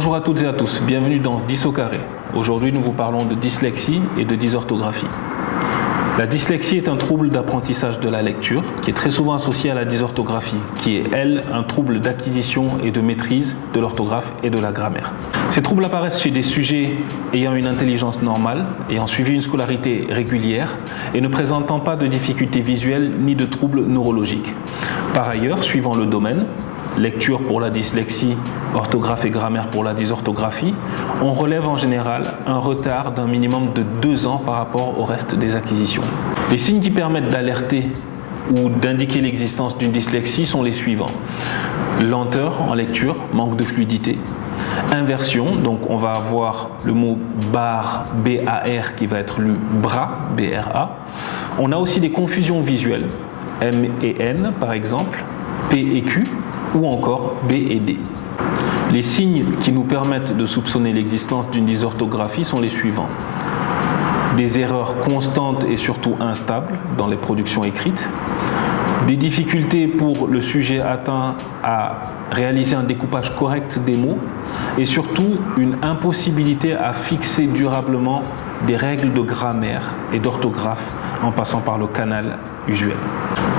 Bonjour à toutes et à tous, bienvenue dans 10 au carré. Aujourd'hui, nous vous parlons de dyslexie et de dysorthographie. La dyslexie est un trouble d'apprentissage de la lecture qui est très souvent associé à la dysorthographie, qui est, elle, un trouble d'acquisition et de maîtrise de l'orthographe et de la grammaire. Ces troubles apparaissent chez des sujets ayant une intelligence normale, ayant suivi une scolarité régulière et ne présentant pas de difficultés visuelles ni de troubles neurologiques. Par ailleurs, suivant le domaine, lecture pour la dyslexie, orthographe et grammaire pour la dysorthographie, on relève en général un retard d'un minimum de 2 ans par rapport au reste des acquisitions. Les signes qui permettent d'alerter ou d'indiquer l'existence d'une dyslexie sont les suivants. Lenteur en lecture, manque de fluidité. Inversion, donc on va avoir le mot bar, B-A-R, qui va être lu bras, B-R-A. On a aussi des confusions visuelles, M et N par exemple, P et Q, ou encore B et D. Les signes qui nous permettent de soupçonner l'existence d'une dysorthographie sont les suivants. Des erreurs constantes et surtout instables dans les productions écrites, des difficultés pour le sujet atteint à réaliser un découpage correct des mots et surtout une impossibilité à fixer durablement des règles de grammaire et d'orthographe en passant par le canal usuel.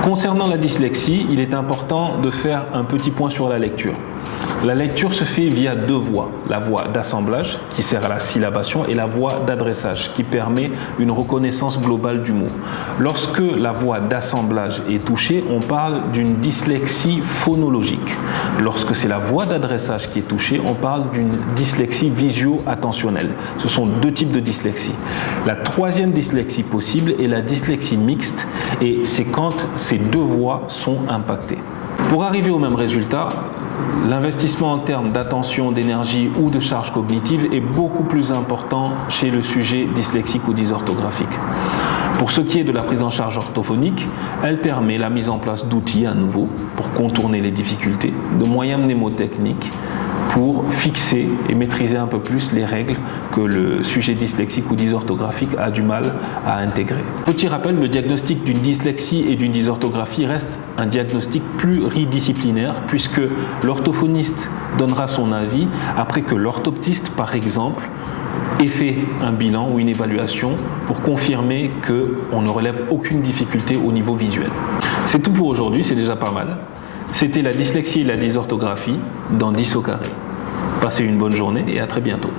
Concernant la dyslexie, il est important de faire un petit point sur la lecture. La lecture se fait via 2 voies, la voie d'assemblage qui sert à la syllabation et la voie d'adressage qui permet une reconnaissance globale du mot. Lorsque la voie d'assemblage est touchée, on parle d'une dyslexie phonologique. Lorsque c'est la voie d'adressage qui est touchée, on parle d'une dyslexie visio-attentionnelle. Ce sont 2 types de dyslexie. La 3e dyslexie possible est la dyslexie mixte et c'est quand ces 2 voies sont impactées. Pour arriver au même résultat, l'investissement en termes d'attention, d'énergie ou de charge cognitive est beaucoup plus important chez le sujet dyslexique ou dysorthographique. Pour ce qui est de la prise en charge orthophonique, elle permet la mise en place d'outils à nouveau pour contourner les difficultés, de moyens mnémotechniques pour fixer et maîtriser un peu plus les règles que le sujet dyslexique ou dysorthographique a du mal à intégrer. Petit rappel, le diagnostic d'une dyslexie et d'une dysorthographie reste un diagnostic pluridisciplinaire puisque l'orthophoniste donnera son avis après que l'orthoptiste, par exemple, ait fait un bilan ou une évaluation pour confirmer qu'on ne relève aucune difficulté au niveau visuel. C'est tout pour aujourd'hui, c'est déjà pas mal. C'était la dyslexie et la dysorthographie dans 10 au carré. Passez une bonne journée et à très bientôt.